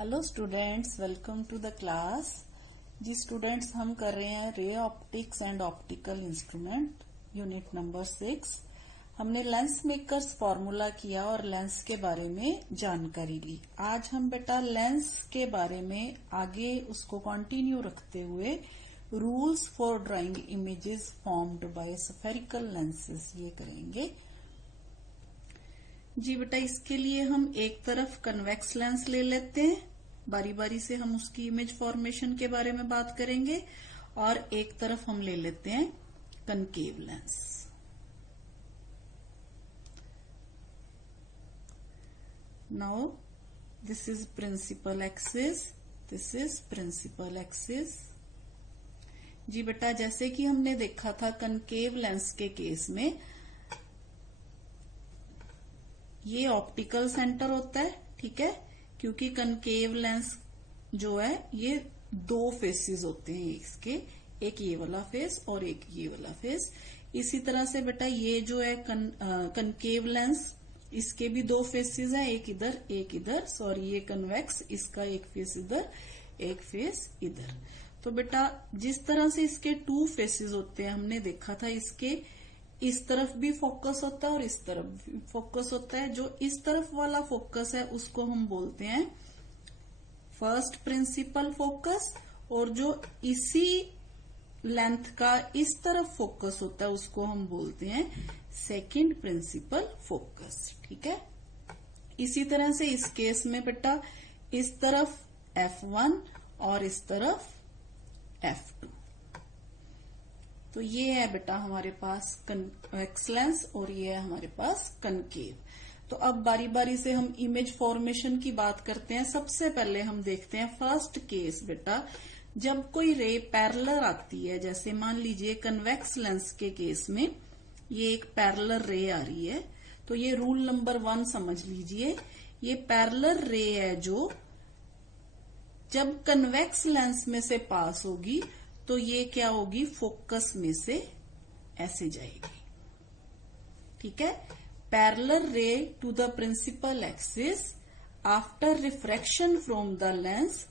Hello students, welcome to the class. जी students, हम कर रहे हैं ray optics and optical instrument unit number 6। हमने लेंस मेकर्स फॉर्मूला किया और लेंस के बारे में जानकारी ली। आज हम बेटा लेंस के बारे में आगे उसको कंटिन्यू रखते हुए rules for drawing images formed by spherical lenses ये करेंगे। जी बेटा, इसके लिए हम एक तरफ कन्वेक्स लेंस ले लेते हैं, बारी बारी से हम उसकी इमेज फॉर्मेशन के बारे में बात करेंगे, और एक तरफ हम ले लेते हैं concave lens. Now this is principal axis, this is principal axis. जी बेटा, जैसे कि हमने देखा था कनकेव लेंस के केस में ये ऑप्टिकल सेंटर होता है, ठीक है, क्योंकि कनकेव लेंस जो है ये दो फेसेस होते हैं इसके, एक ये वाला फेस और एक ये वाला फेस। इसी तरह से बेटा ये जो है कनकेव लेंस, इसके भी दो फेसेस हैं, एक इधर एक इधर। सॉरी, ये कन्वेक्स, इसका एक फेस इधर एक फेस इधर। तो बेटा जिस तरह से इसके टू फेसेस होते हैं, हमने देखा था इसके इस तरफ भी फोकस होता है और इस तरफ भी फोकस होता है। जो इस तरफ वाला फोकस है उसको हम बोलते हैं फर्स्ट प्रिंसिपल फोकस, और जो इसी लेंथ का इस तरफ फोकस होता है उसको हम बोलते हैं सेकंड प्रिंसिपल फोकस, ठीक है। इसी तरह से इस केस में बेटा इस तरफ F1 और इस तरफ F2। तो ये है बेटा हमारे पास कन्वेक्स लेंस और ये है हमारे पास कनकेव। तो अब बारी बारी से हम इमेज फॉर्मेशन की बात करते हैं। सबसे पहले हम देखते हैं फर्स्ट केस बेटा, जब कोई रे पैरेलल आती है, जैसे मान लीजिए कन्वेक्स लेंस के केस में ये एक पैरेलल रे आ रही है, तो ये रूल नंबर 1 समझ लीजिए। ये पैरेलल रे है जो जब कन्वेक्स लेंस में से पास होगी तो ये क्या होगी, फोकस में से ऐसे जाएगी, ठीक है। Parallel ray to the principal axis after refraction from the lens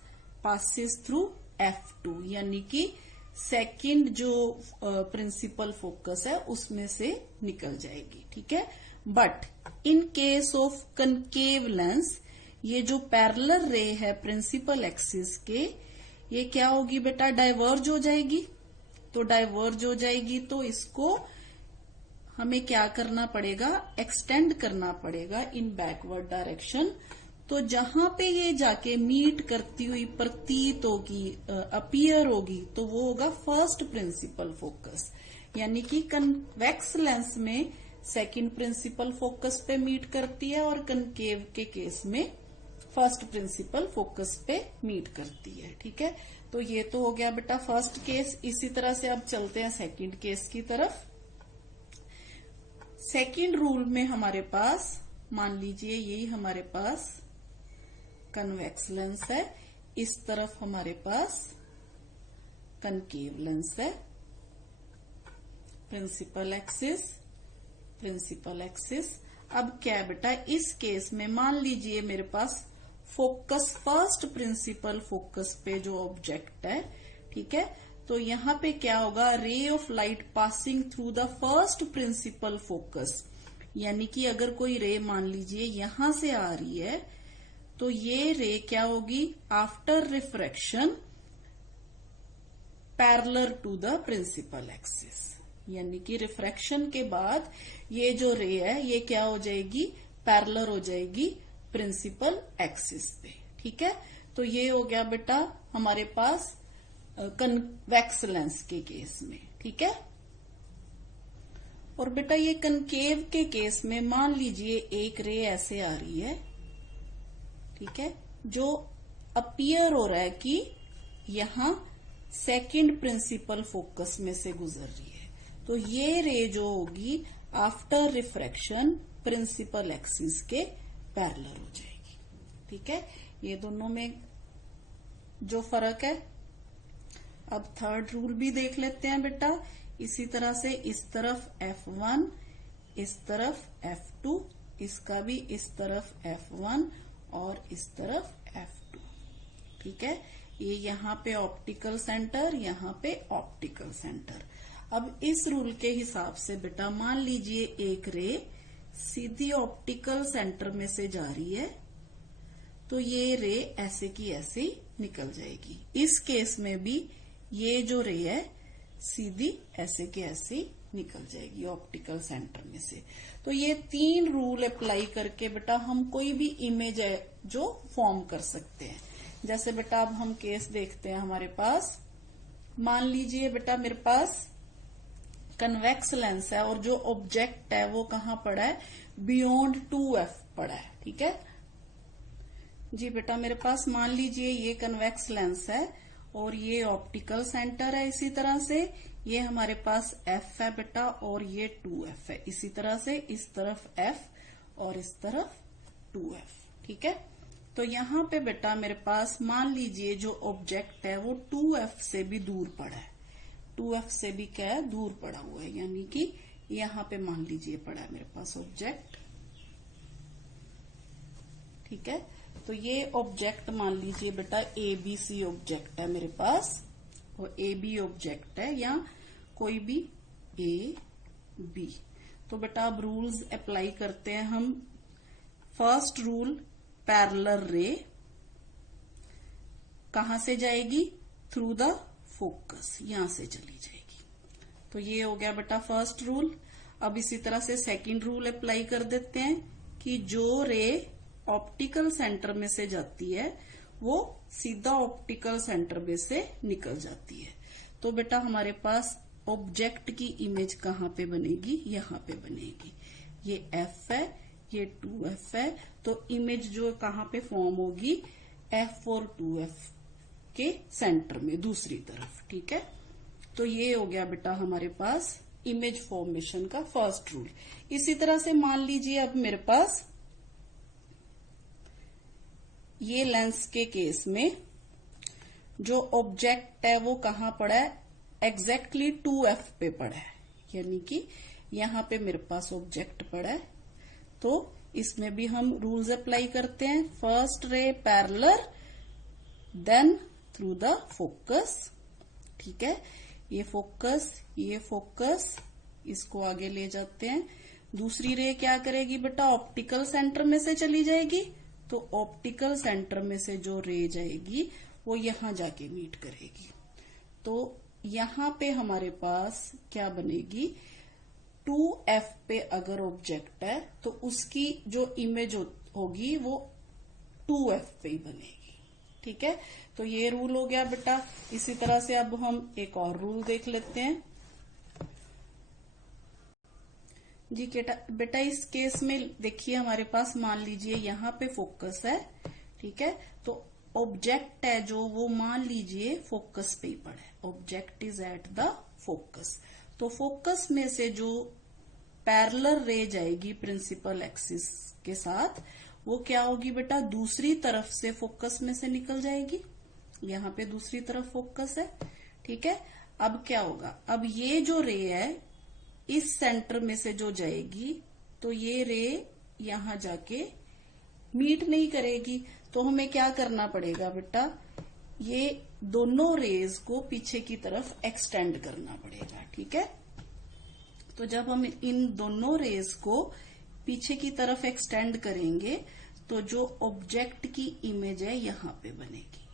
passes through F2, यानी कि सेकंड जो प्रिंसिपल फोकस है उसमें से निकल जाएगी, ठीक है। But in case of concave lens, ये जो पैरेलल रे है प्रिंसिपल एक्सिस के, ये क्या होगी बेटा, डाइवर्ज हो जाएगी। तो डाइवर्ज हो जाएगी तो इसको हमें क्या करना पड़ेगा, एक्सटेंड करना पड़ेगा इन बैकवर्ड डायरेक्शन। तो जहां पे ये जाके मीट करती हुई प्रतीत होगी, अपीयर होगी, तो वो होगा फर्स्ट प्रिंसिपल फोकस। यानी कि कन्वेक्स लेंस में सेकंड प्रिंसिपल फोकस पे मीट करती है और कनकेव के केस में फर्स्ट प्रिंसिपल फोकस पे मीट करती है, ठीक है। तो ये तो हो गया बेटा फर्स्ट केस। इसी तरह से अब चलते हैं सेकंड केस की तरफ। सेकंड रूल में हमारे पास मान लीजिए यही हमारे पास कन्वेक्स लेंस है, इस तरफ हमारे पास कनकेव लेंस है। Principal axis, principal axis. अब क्या है बेटा, इस केस में मान लीजिए मेरे पास फोकस फर्स्ट प्रिंसिपल फोकस पे जो ऑब्जेक्ट है, ठीक है। तो यहां पे क्या होगा, ray of light passing through the first principal focus. यानी कि अगर कोई रे मान लीजिए यहां से आ रही है, तो ये रे क्या होगी, after refraction parallel to the principal axis. यानी कि रिफ्रैक्शन के बाद ये जो रे है ये क्या हो जाएगी, पैरेलल हो जाएगी प्रिंसिपल एक्सिस पे, ठीक है। तो ये हो गया बेटा हमारे पास कन्वेक्स लेंस के केस में, ठीक है। और बेटा ये कनकेव के केस में मान लीजिए एक रे ऐसे आ रही है, ठीक है, जो अपीयर हो रहा है कि यहां सेकंड प्रिंसिपल फोकस में से गुजर रही है। तो ये रे जो होगी आफ्टर रिफ्रैक्शन प्रिंसिपल एक्सिस के पैरेलल हो जाएगी, ठीक है। ये दोनों में जो फर्क है। अब थर्ड रूल भी देख लेते हैं बेटा। इसी तरह से इस तरफ F1, इस तरफ F2, इसका भी इस तरफ F1 और इस तरफ F2, ठीक है। ये यहाँ पे ऑप्टिकल सेंटर, यहाँ पे ऑप्टिकल सेंटर। अब इस रूल के हिसाब से बेटा मान लीजिए एक रे सीधी ऑप्टिकल सेंटर में से जा रही है, तो ये रे ऐसे की ऐसे निकल जाएगी। इस केस में भी ये जो रे है सीधी ऐसे के ऐसे निकल जाएगी ऑप्टिकल सेंटर में से। तो ये 3 रूल अप्लाई करके बेटा हम कोई भी इमेज है जो फॉर्म कर सकते हैं। जैसे बेटा अब हम केस देखते हैं हमारे पास। मान लीजिए बेटा मेरे पास कन्वेक्स लेंस है और जो ऑब्जेक्ट है वो कहाँ पड़ा है, बियॉन्ड 2f पड़ा है, ठीक है जी। बेटा मेरे पास मान लीजिए ये कन्वेक्स लेंस है और ये ऑप्टिकल सेंटर है। इसी तरह से ये हमारे पास f है बेटा और ये 2f है। इसी तरह से इस तरफ f और इस तरफ 2f, ठीक है। तो यहाँ पे बेटा मेरे पास मान लीजिए जो ऑब्जेक्ट है वो 2f से भी दूर पड़ा है। 2f से भी क्या है, दूर पड़ा हुआ है, यानी कि यहाँ पे मान लीजिए पड़ा है मेरे पास ऑब्जेक्ट, ठीक है। तो ये ऑब्जेक्ट मान लीजिए बेटा ABC ऑब्जेक्ट है मेरे पास, और AB ऑब्जेक्ट है या कोई भी AB। तो बेटा अब रूल्स अप्लाई करते हैं हम। फर्स्ट रूल, पैरेलल रे कहां से जाएगी, थ्रू द फोकस, यहां से चली जाएगी। तो ये हो गया बेटा फर्स्ट रूल। अब इसी तरह से सेकंड रूल अप्लाई कर देते हैं कि जो रे ऑप्टिकल सेंटर में से जाती है वो सीधा ऑप्टिकल सेंटर में से निकल जाती है। तो बेटा हमारे पास ऑब्जेक्ट की इमेज कहाँ पे बनेगी, यहाँ पे बनेगी। ये f है, ये 2f है, तो इमेज जो कहाँ पे फॉर्म होगी, f और 2f के सेंटर में दूसरी तरफ, ठीक है। तो ये हो गया बेटा हमारे पास इमेज फॉर्मेशन का फर्स्ट रूल। इसी तरह से मान लीजिए अब मेरे पास ये लेंस के केस में जो ऑब्जेक्ट है वो कहाँ पड़ा है, एग्जैक्टली 2f पे पड़ा है, यानी कि यहाँ पे मेरे पास ऑब्जेक्ट पड़ा है। तो इसमें भी हम रूल्स अप्लाई करते हैं। First ray parallel, then through the focus, ठीक है। ये फोकस, इसको आगे ले जाते हैं। दूसरी रे क्या करेगी बेटा, ऑप्टिकल सेंटर में से चली जाएगी। तो ऑप्टिकल सेंटर में से जो रे जाएगी वो यहां जाके मीट करेगी। तो यहां पे हमारे पास क्या बनेगी, 2f पे अगर ऑब्जेक्ट है तो उसकी जो इमेज होगी वो 2f पे ही बनेगी, ठीक है। तो ये रूल हो गया बेटा। इसी तरह से अब हम एक और रूल देख लेते हैं जी। बेटा इस केस में देखिए हमारे पास मान लीजिए यहाँ पे फोकस है, ठीक है। तो ऑब्जेक्ट है जो वो मान लीजिए फोकस पे ही पड़ा है, object is at the focus. तो फोकस में से जो पैरेलल रे जाएगी प्रिंसिपल एक्सिस के साथ, वो क्या होगी बेटा, दूसरी तरफ से फोकस में से निकल जाएगी। यहाँ पे दूसरी तरफ फोकस है, ठीक है। अब क्या होगा, अब ये जो रे है इस सेंटर में से जो जाएगी तो ये रे यहां जाके मीट नहीं करेगी। तो हमें क्या करना पड़ेगा बेटा, ये दोनों रेज को पीछे की तरफ एक्सटेंड करना पड़ेगा, ठीक है। तो जब हम इन दोनों रेज को पीछे की तरफ एक्सटेंड करेंगे तो जो ऑब्जेक्ट की इमेज है यहां पे बनेगी,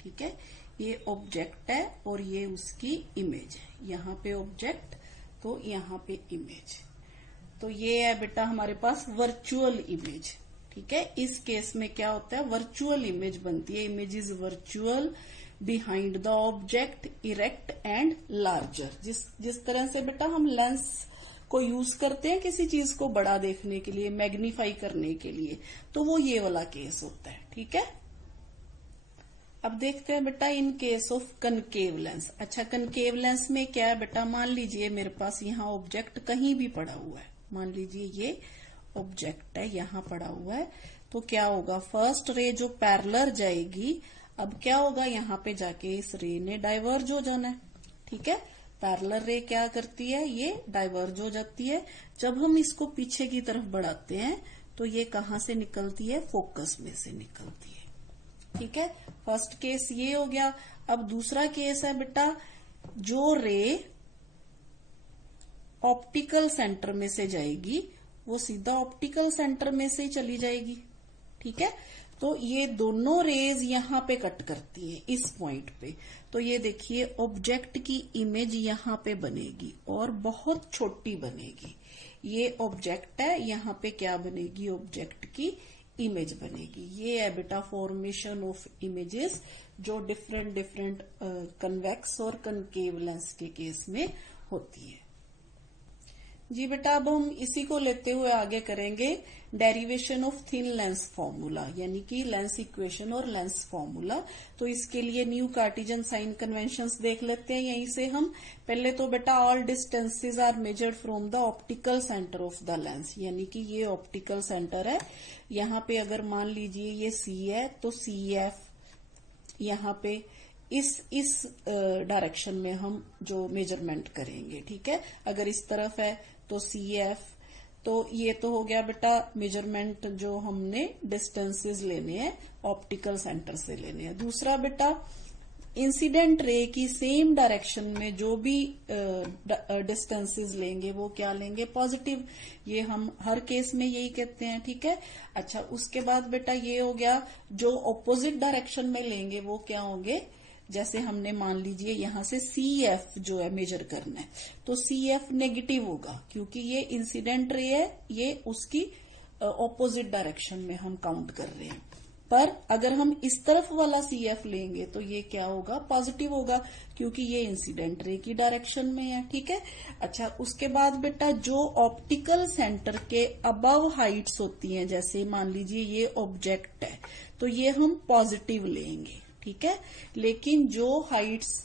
ठीक है। ये ऑब्जेक्ट है और ये उसकी इमेज है, यहाँ पे ऑब्जेक्ट तो यहाँ पे इमेज। तो ये है बेटा हमारे पास वर्चुअल इमेज, ठीक है। इस केस में क्या होता है, वर्चुअल इमेज बनती है। Image is virtual behind the object, erect and larger. जिस तरह से बेटा हम लेंस को यूज करते हैं किसी चीज को बड़ा देखने के लिए, मैग्नीफाई करने के लिए, तो वो ये वाला केस होता है, ठीक है। अब देखते हैं बेटा इन केस ऑफ कनकेव लेंस। अच्छा, कनकेव लेंस में क्या है बेटा, मान लीजिए मेरे पास यहाँ ऑब्जेक्ट कहीं भी पड़ा हुआ है, मान लीजिए ये ऑब्जेक्ट है यहाँ पड़ा हुआ है, तो क्या होगा, फर्स्ट रे जो पैरेलल जाएगी, अब क्या होगा, यहाँ पे जाके इस रे ने डाइवर्ज हो जाना है, ठीक है। पैरेलल रे क्या करती है, ये डाइवर्ज हो जाती है। जब हम इसको पीछे की तरफ बढ़ाते हैं तो ये कहाँ से निकलती है, फोकस में से निकलती है, ठीक है। फर्स्ट केस ये हो गया। अब दूसरा केस है बेटा, जो रे ऑप्टिकल सेंटर में से जाएगी वो सीधा ऑप्टिकल सेंटर में से ही चली जाएगी, ठीक है। तो ये दोनों रेज यहां पे कट करती है इस पॉइंट पे। तो ये देखिए ऑब्जेक्ट की इमेज यहां पे बनेगी और बहुत छोटी बनेगी। ये ऑब्जेक्ट है, यहां पे क्या बनेगी, ऑब्जेक्ट की इमेज बनेगी। ये है बेटा फॉर्मेशन ऑफ इमेजेस जो डिफरेंट डिफरेंट कन्वेक्स और कनकेव लेंस के केस में होती है। जी बेटा, अब हम इसी को लेते हुए आगे करेंगे derivation of thin lens formula, यानी कि लेंस इक्वेशन और लेंस फॉर्मूला। तो इसके लिए न्यू कार्टेशियन साइन कन्वेंशंस देख लेते हैं यहीं से हम। पहले तो बेटा all distances are measured from the optical centre of the lens, यानी कि ये ऑप्टिकल सेंटर है। यहाँ पे अगर मान लीजिए ये सी है तो सी एफ यहाँ पे इस डायरेक्शन में हम जो मेजरमेंट करेंगे, ठीक है। अगर इस तरफ है तो सी एफ, तो ये तो हो गया बेटा मेजरमेंट जो हमने डिस्टेंसेस लेने हैं ऑप्टिकल सेंटर से लेने हैं। दूसरा बेटा इंसिडेंट रे की सेम डायरेक्शन में जो भी डिस्टेंसेस लेंगे वो क्या लेंगे, पॉजिटिव। ये हम हर केस में यही कहते हैं, ठीक है। अच्छा, उसके बाद बेटा ये हो गया जो ऑपोजिट डायरेक्शन में लेंगे वो क्या होंगे, जैसे हमने मान लीजिए यहां से सी एफ जो है मेजर करना है तो सी एफ नेगेटिव होगा क्योंकि ये इंसिडेंट रे है, ये उसकी ऑपोजिट डायरेक्शन में हम काउंट कर रहे हैं। पर अगर हम इस तरफ वाला सी एफ लेंगे तो ये क्या होगा, पॉजिटिव होगा क्योंकि ये इंसिडेंट रे की डायरेक्शन में है, ठीक है। अच्छा, उसके बाद बेटा जो ऑप्टिकल सेंटर के अबव हाइट्स होती हैं, जैसे मान लीजिए ये ऑब्जेक्ट है तो ये हम पॉजिटिव लेंगे, ठीक है। लेकिन जो heights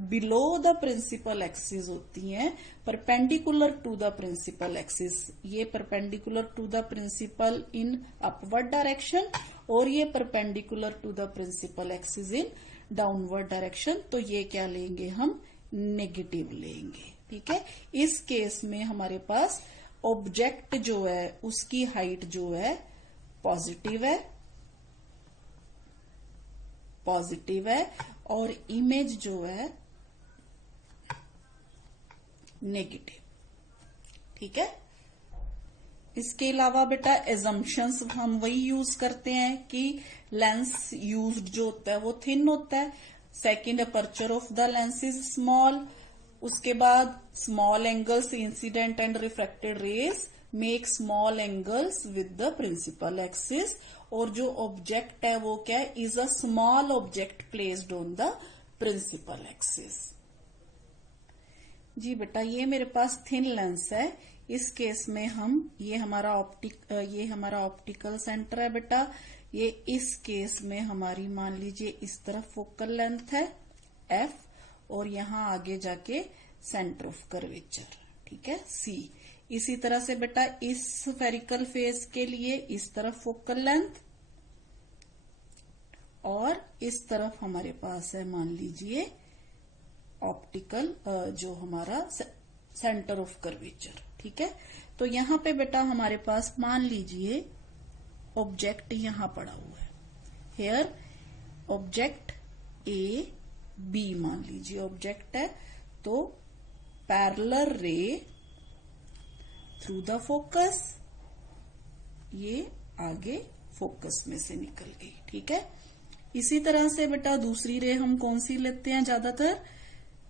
below the principal axis होती हैं, perpendicular to the principal axis, ये perpendicular to the principal in upward direction और ये perpendicular to the principal axis in downward direction, तो ये क्या लेंगे, हम नेगेटिव लेंगे, ठीक है। इस केस में हमारे पास ऑब्जेक्ट जो है उसकी हाइट जो है पॉजिटिव है और इमेज जो है नेगेटिव, ठीक है। इसके अलावा बेटा एजम्पशंस हम वही यूज करते हैं कि लेंस यूज्ड जो होता है वो थिन होता है, second aperture of the lens is small, उसके बाद small angles incident and refracted rays make small angles with the principal axis, और जो ऑब्जेक्ट है वो क्या है, is a small object placed on the principal axis. जी बेटा, ये मेरे पास थिन लेंस है। इस केस में हम ये हमारा ऑप्टिकल सेंटर है बेटा। ये इस केस में हमारी मान लीजिए इस तरफ फोकल लेंथ है एफ और यहां आगे जाके सेंटर ऑफ कर्वेचर, ठीक है, सी। इसी तरह से बेटा इस स्फेरिकल फेस के लिए इस तरफ फोकल लेंथ और इस तरफ हमारे पास है मान लीजिए ऑप्टिकल जो हमारा सेंटर ऑफ कर्वेचर, ठीक है। तो यहां पे बेटा हमारे पास मान लीजिए ऑब्जेक्ट यहां पड़ा हुआ है, हेयर ऑब्जेक्ट ए बी मान लीजिए ऑब्जेक्ट है, तो पैरेलल रे थ्रू द फोकस ये आगे फोकस में से निकल गई, ठीक है। इसी तरह से बेटा दूसरी रे हम कौन सी लेते हैं, ज्यादातर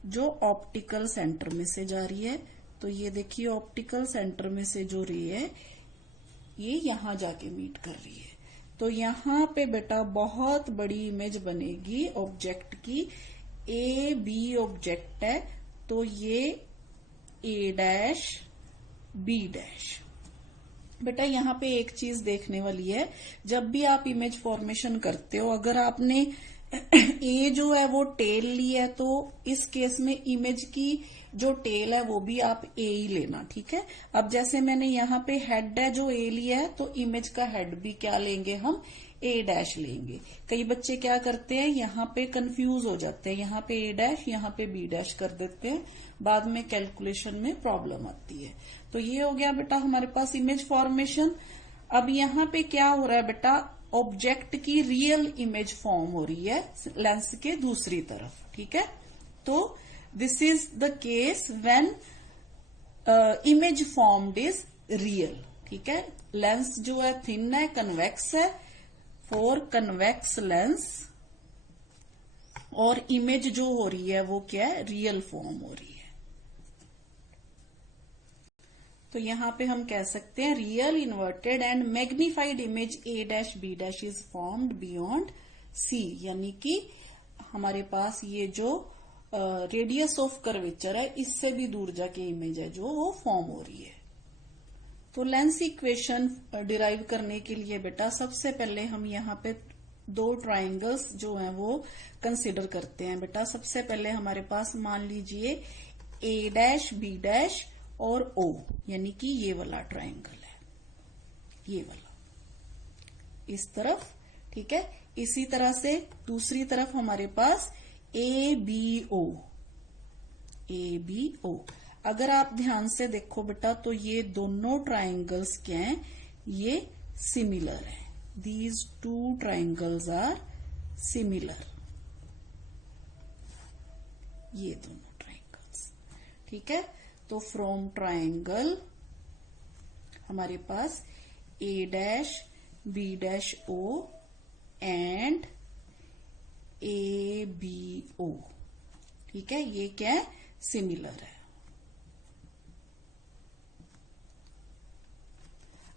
जो ऑप्टिकल सेंटर में से जा रही है। तो ये देखिए ऑप्टिकल सेंटर में से जो रे है ये यहां जाके मीट कर रही है, तो यहां पे बेटा बहुत बड़ी इमेज बनेगी ऑब्जेक्ट की। ए बी ऑब्जेक्ट है तो ये ए डैश बी डैश। बेटा यहाँ पे एक चीज देखने वाली है, जब भी आप इमेज फॉर्मेशन करते हो, अगर आपने ए जो है वो टेल ली है तो इस केस में इमेज की जो टेल है वो भी आप ए ही लेना, ठीक है। अब जैसे मैंने यहाँ पे हेड है जो ए लिया है तो इमेज का हेड भी क्या लेंगे, हम ए डैश लेंगे। कई बच्चे क्या करते हैं यहाँ पे कंफ्यूज हो जाते हैं, यहाँ पे ए डैश यहाँ पे बी डैश कर देते हैं, बाद में कैलकुलेशन में प्रॉब्लम आती है। तो ये हो गया बेटा हमारे पास इमेज फॉर्मेशन। अब यहाँ पे क्या हो रहा है बेटा, ऑब्जेक्ट की रियल इमेज फॉर्म हो रही है लेंस के दूसरी तरफ, ठीक है। तो this is the case when image formed is real, ठीक है। लेंस जो है थिन है, कन्वेक्स है, फॉर कन्वेक्स लेंस, और इमेज जो हो रही है वो क्या है, रियल फॉर्म हो रही है। तो यहां पे हम कह सकते हैं real inverted and magnified image A dash B dash is formed beyond C, यानी कि हमारे पास ये जो रेडियस ऑफ कर्वेचर है इससे भी दूर जाके इमेज है जो वो फॉर्म हो रही है। तो लेंस इक्वेशन डिराइव करने के लिए बेटा सबसे पहले हम यहाँ पे दो ट्राइंगल्स जो हैं वो कंसिडर करते हैं। बेटा सबसे पहले हमारे पास मान लीजिए ए डैश बी डैश और ओ, यानी कि ये वाला ट्राइंगल है, ये वाला इस तरफ, ठीक है। इसी तरह से दूसरी तरफ हमारे पास ए बी ओ, ए बी ओ। अगर आप ध्यान से देखो बेटा तो ये दोनों ट्राइंगल्स क्या हैं, ये सिमिलर है। These two triangles are similar, ये दोनों ट्राइंगल्स, ठीक है। तो फ्रॉम ट्राइंगल हमारे पास A dash B dash O and A B O, ठीक है, ये क्या है, सिमिलर है।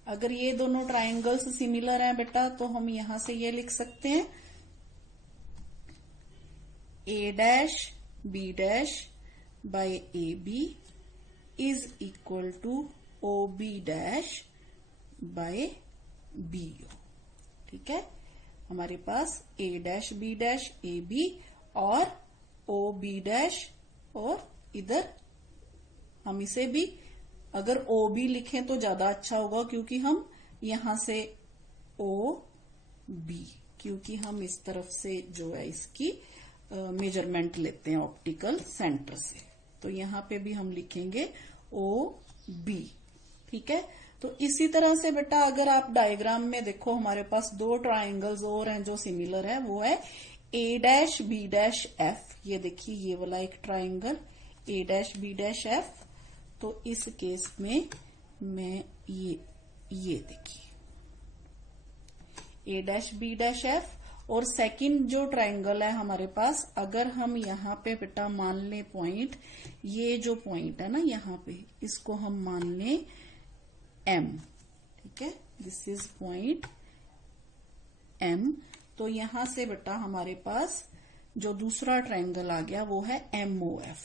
अगर ये दोनों ट्राइंगल्स सिमिलर हैं बेटा तो हम यहां से ये लिख सकते हैं A dash B dash by A B is equal to O B dash by B O, ठीक है। हमारे पास A dash B dash A B और ओ बी डैश, और इधर हम इसे भी अगर ओ बी लिखें तो ज्यादा अच्छा होगा क्योंकि हम यहां से ओ बी, क्योंकि हम इस तरफ से जो है इसकी मेजरमेंट लेते हैं ऑप्टिकल सेंटर से, तो यहां पे भी हम लिखेंगे ओ बी, ठीक है। तो इसी तरह से बेटा अगर आप डायग्राम में देखो हमारे पास दो ट्राइंगल्स और हैं जो सिमिलर है, वो है A dash B dash F. ये देखिए ये वाला एक triangle A dash B dash F. तो इस केस में मैं ये देखिए A dash B dash F, और सेकंड जो ट्राइंगल है हमारे पास, अगर हम यहाँ पे बेटा मान ले पॉइंट, ये जो पॉइंट है ना यहाँ पे, इसको हम मान ले एम, ठीक है, दिस इज पॉइंट एम। तो यहां से बेटा हमारे पास जो दूसरा ट्राइंगल आ गया वो है MOF,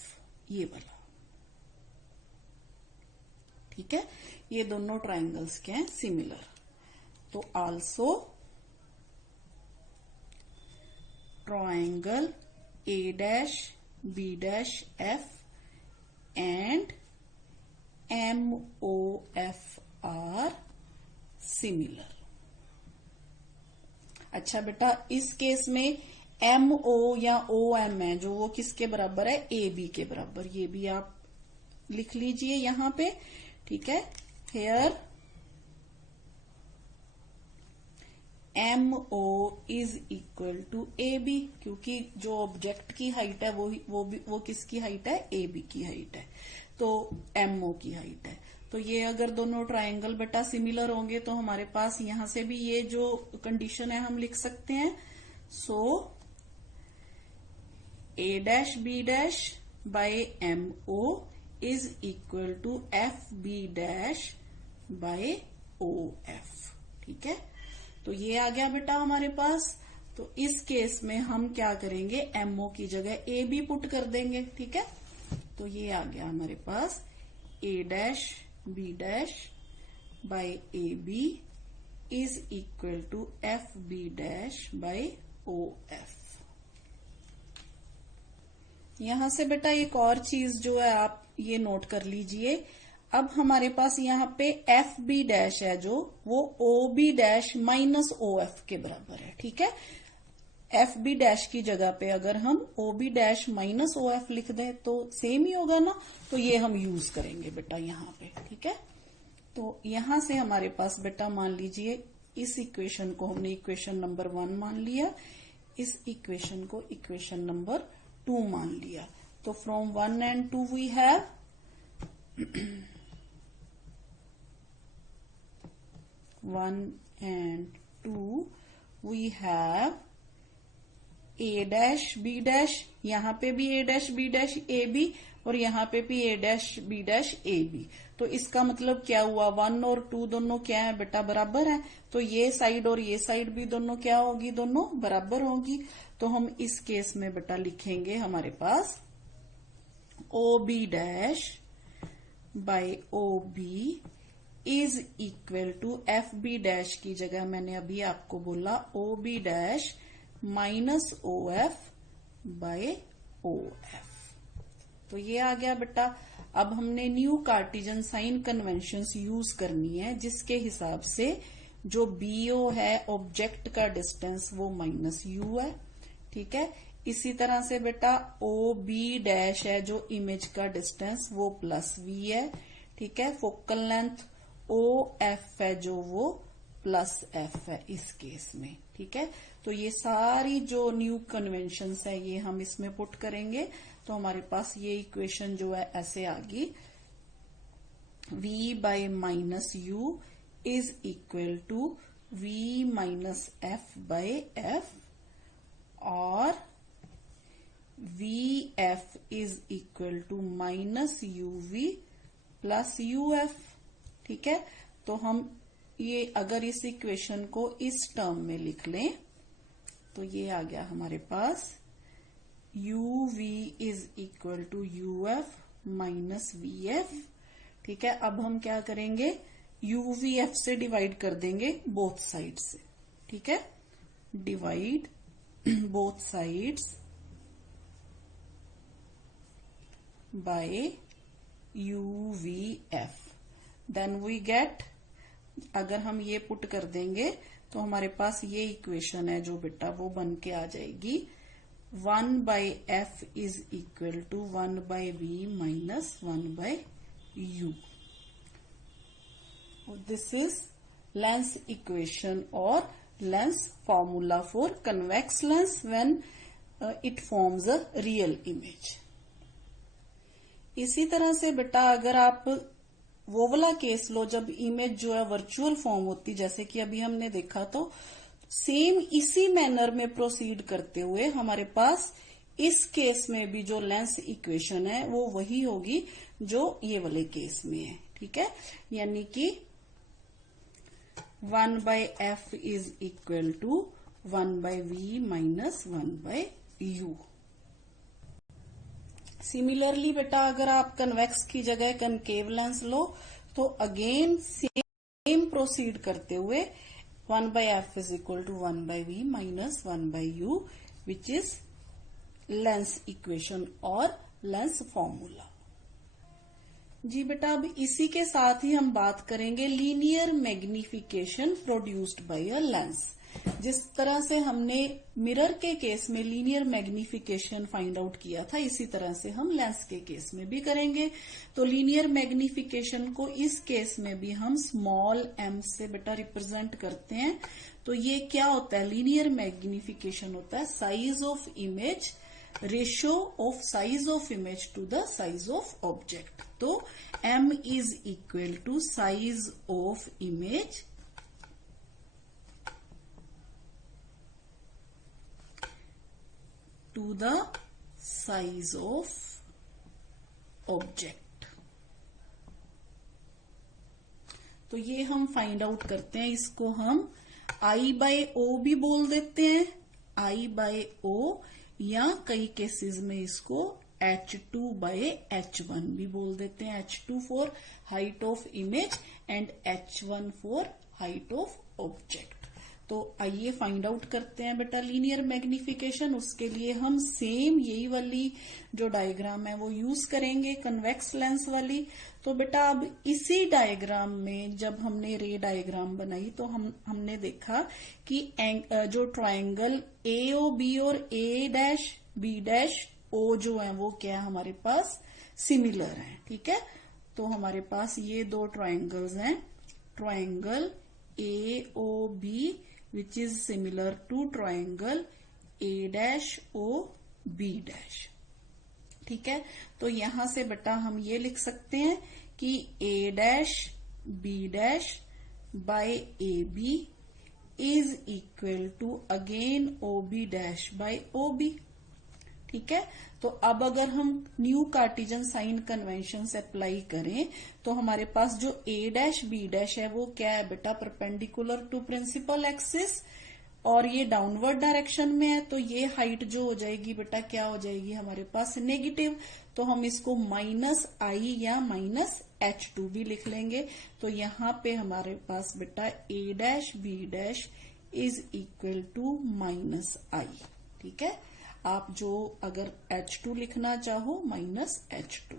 ये वाला, ठीक है। ये दोनों ट्राइंगल्स के हैं सिमिलर। तो also triangle A dash B dash F and MOF are similar. अच्छा बेटा इस केस में MO या OM है जो वो किसके बराबर है, AB के बराबर। ये भी आप लिख लीजिए यहां पे, ठीक है। Here MO is equal to AB, क्योंकि जो ऑब्जेक्ट की हाइट है वो किसकी हाइट है, AB की हाइट है, तो MO की हाइट है। तो ये अगर दोनों ट्राइंगल बेटा सिमिलर होंगे तो हमारे पास यहां से भी ये जो कंडीशन है हम लिख सकते हैं। So A dash B dash by MO is equal to FB dash by OF, ठीक है। तो ये आ गया बेटा हमारे पास। तो इस केस में हम क्या करेंगे, MO की जगह AB पुट कर देंगे, ठीक है। तो ये आ गया हमारे पास A dash B dash by AB is equal to FB dash by OF। यहां से बेटा एक और चीज जो है आप ये नोट कर लीजिए। अब हमारे पास यहाँ पे FB डैश है जो वो OB डैश माइनस OF के बराबर है, ठीक है। FB डैश की जगह पे अगर हम OB डैश माइनस OF लिख दें तो सेम ही होगा ना, तो ये हम यूज करेंगे बेटा यहाँ पे, ठीक है। तो यहां से हमारे पास बेटा मान लीजिए इस इक्वेशन को हमने इक्वेशन नंबर 1 मान लिया, इस इक्वेशन को इक्वेशन नंबर 2 मान लिया। तो from 1 and 2 we have 1 and 2 we have a dash b dash, यहां पे भी a dash b dash a b और यहां पे भी a dash b dash a b। तो इसका मतलब क्या हुआ, 1 और 2 दोनों क्या है बेटा, बराबर है। तो ये साइड और ये साइड भी दोनों क्या होगी, दोनों बराबर होगी। तो हम इस केस में बेटा लिखेंगे हमारे पास O B dash by O B is equal to F B dash की जगह मैंने अभी आपको बोला O B dash minus O F by O F. तो ये आ गया बेटा। अब हमने new Cartesian sign conventions use करनी है, जिसके हिसाब से जो बीओ है ऑब्जेक्ट का डिस्टेंस वो माइनस यू है, ठीक है। इसी तरह से बेटा ओ बी डैश है जो इमेज का डिस्टेंस वो प्लस वी है, ठीक है। फोकल लेंथ ओ एफ है जो वो प्लस एफ है इस केस में, ठीक है। तो ये सारी जो न्यू कन्वेंशंस है ये हम इसमें पुट करेंगे। तो हमारे पास ये इक्वेशन जो है ऐसे आ गई, v by minus u is equal to v minus f by f और v f is equal to minus u v plus u f, ठीक है। तो हम ये अगर इस इक्वेशन को इस टर्म में लिख लें तो ये आ गया हमारे पास U V is equal to U F minus V F, ठीक है। अब हम क्या करेंगे, यू वी एफ से डिवाइड कर देंगे बोथ साइड से, ठीक है। Divide both sides by U V F, then we get, अगर हम ये पुट कर देंगे तो हमारे पास ये इक्वेशन है जो बेटा वो बन के आ जाएगी 1 by F is equal to 1 by V minus 1 by U. This is lens equation और lens formula for convex lens when it forms a real image. इसी तरह से बेटा अगर आप वो वाला केस लो जब इमेज जो है वर्चुअल फॉर्म होती, जैसे कि अभी हमने देखा, तो सेम इसी मैनर में प्रोसीड करते हुए हमारे पास इस केस में भी जो लेंस इक्वेशन है वो वही होगी जो ये वाले केस में है, ठीक है। यानी कि 1 by F is equal to 1 by V minus 1 by U. Similarly बेटा अगर आप कन्वेक्स की जगह कनकेव लेंस लो तो अगेन सेम प्रोसीड करते हुए 1 by F is equal to 1 by V minus 1 by U which is lens equation और lens formula. जी बेटा अब इसी के साथ ही हम बात करेंगे linear magnification produced by a lens. जिस तरह से हमने मिरर के केस में लीनियर मैग्निफिकेशन फाइंड आउट किया था, इसी तरह से हम लेंस के केस में भी करेंगे। तो लीनियर मैग्निफिकेशन को इस केस में भी हम स्मॉल m से बेटा रिप्रेजेंट करते हैं। तो ये क्या होता है, लीनियर मैग्निफिकेशन होता है size of image, ratio of size of image to the size of object. तो m is equal to size of image to the size of object। तो ये हम फाइंड आउट करते हैं, इसको हम I बाय O भी बोल देते हैं, I बाय O, या कई केसेस में इसको H2 बाय H1 भी बोल देते हैं। H2 for height of image and H1 for height of object. तो आइए फाइंड आउट करते हैं बेटा लीनियर मैग्निफिकेशन। उसके लिए हम सेम यही वाली जो डायग्राम है वो यूज करेंगे, कन्वेक्स लेंस वाली। तो बेटा अब इसी डायग्राम में जब हमने रे डायग्राम बनाई तो हमने देखा कि जो ट्रायंगल AOB और A dash B dash O जो है वो क्या है हमारे पास सिमिलर है, ठीक है। तो हमारे पास ये दो ट्रायंगल्स हैं, triangle AOB which is similar to triangle A-OB'। ठीक है, तो यहां से बेटा हम ये लिख सकते हैं कि A', B' by AB is equal to again OB' by OB। ठीक है, तो अब अगर हम न्यू कार्टेशियन साइन कन्वेंशन से अप्लाई करें तो हमारे पास जो A', B' है वो क्या है बेटा, परपेंडिकुलर टू प्रिंसिपल एक्सिस और ये डाउनवर्ड डायरेक्शन में है, तो ये हाइट जो हो जाएगी बेटा क्या हो जाएगी हमारे पास, नेगेटिव। तो हम इसको -I या -H2 भी लिख लेंगे। तो यहाँ पे हमारे पास बेटा A', B' is equal to -I। ठीक है, आप जो अगर H2 लिखना चाहो -H2।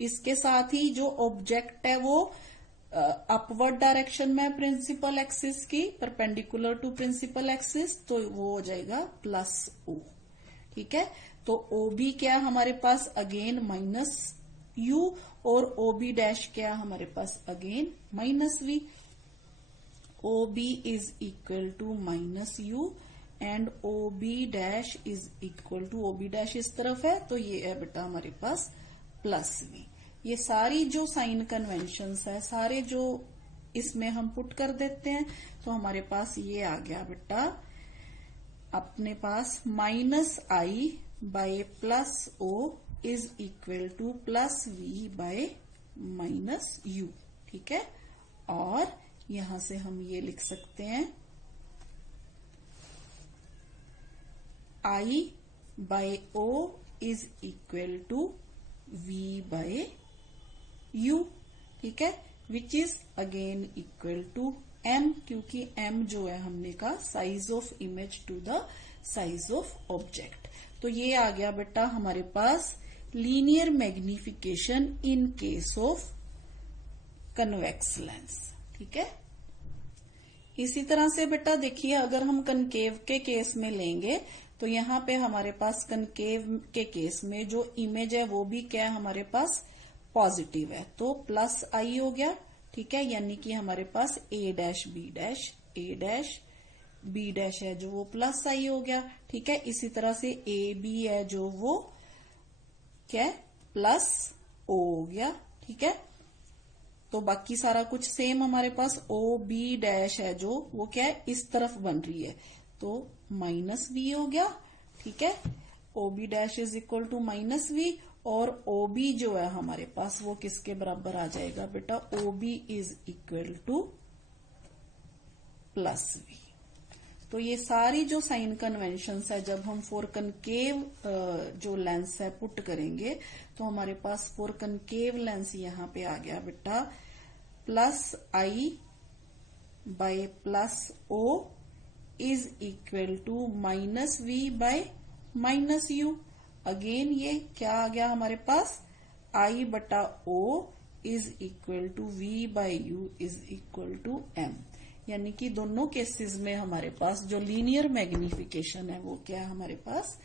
इसके साथ ही जो ऑब्जेक्ट है वो अपवर्ड डायरेक्शन में प्रिंसिपल एक्सिस की, परपेंडिकुलर टू प्रिंसिपल एक्सिस, तो वो हो जाएगा +O। ठीक है, तो OB क्या हमारे पास अगेन -U और OB' क्या हमारे पास again -V। OB is equal to -U and OB' is equal to, OB' इस तरफ है तो ये है बेटा हमारे पास +V। ये सारी जो साइन कन्वेंशंस है सारे जो इसमें हम पुट कर देते हैं तो हमारे पास ये आ गया बेटा अपने पास -I by +O is equal to +V by -U। ठीक है, और यहां से हम ये लिख सकते हैं I by O is equal to V by U। ठीक है, which is again equal to M, क्योंकि M जो है हमने कहा size of image to the size of object. तो ये आ गया बेटा हमारे पास linear magnification in case of convex lens. ठीक है, इसी तरह से बेटा देखिए अगर हम कनकेव के केस में लेंगे तो यहाँ पे हमारे पास कनकेव के केस में जो इमेज है वो भी क्या है हमारे पास पॉजिटिव है, तो +I हो गया। ठीक है, यानी कि हमारे पास A', B' है जो वो +I हो गया। ठीक है, इसी तरह से AB है जो वो क्या +O हो गया। ठीक है, तो बाकी सारा कुछ सेम हमारे पास OB' है जो वो क्या है इस तरफ बन रही है, तो -V हो गया। ठीक है, OB' is equal to -V और OB जो है हमारे पास वो किसके बराबर आ जाएगा बेटा, OB is equal to +V। तो ये सारी जो साइन कन्वेंशंस है जब हम फॉर कनकेव जो लेंस है पुट करेंगे तो हमारे पास फॉर कनकेव लेंस यहाँ पे आ गया बेटा +I by +O is equal to -V by -U। Again ये क्या आ गया हमारे पास I बटा O is equal to V by U is equal to M। यानी कि दोनों केसेस में हमारे पास जो लीनियर मैग्निफिकेशन है वो क्या है हमारे पास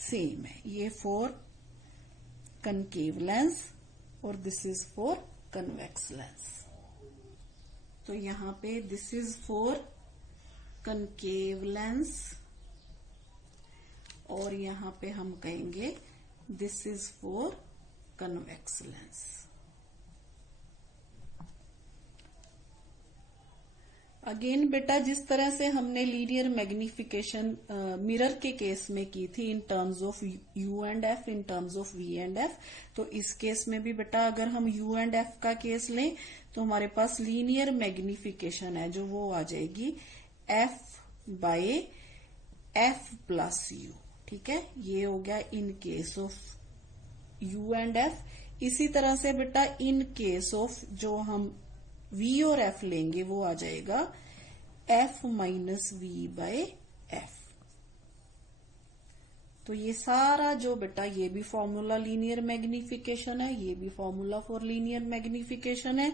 सेम है। ये फॉर कनकेव लेंस और this is for convex lens. तो यहाँ पे this is for concave lens और यहाँ पे हम कहेंगे this is for convex lens. Again बेटा जिस तरह से हमने लीनियर मैग्निफिकेशन मिरर के केस में की थी in terms of U and F, in terms of V and F, तो इस केस में भी बेटा अगर हम U एंड F का केस लें तो हमारे पास लीनियर मैग्निफिकेशन है जो वो आ जाएगी F by F plus U। ठीक है, ये हो गया इन case of U and F। इसी तरह से बेटा इन केस ऑफ जो हम V और F लेंगे वो आ जाएगा F minus V by F। तो ये सारा जो बेटा ये भी फॉर्मूला लीनियर मैग्निफिकेशन है, ये भी फॉर्मूला फॉर लीनियर मैग्निफिकेशन है,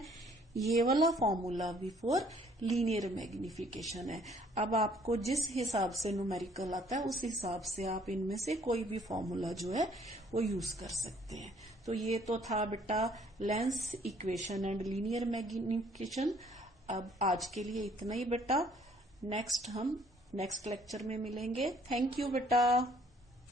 ये वाला फॉर्मूला भी फॉर लीनियर मैग्निफिकेशन है। अब आपको जिस हिसाब से न्यूमेरिकल आता है उस हिसाब से आप इनमें से कोई भी फॉर्मूला जो है वो यूज कर सकते हैं। तो ये तो था बेटा lens equation and linear magnification. अब आज के लिए इतना ही बेटा। नेक्स्ट हम नेक्स्ट लेक्चर में मिलेंगे। थैंक यू बेटा।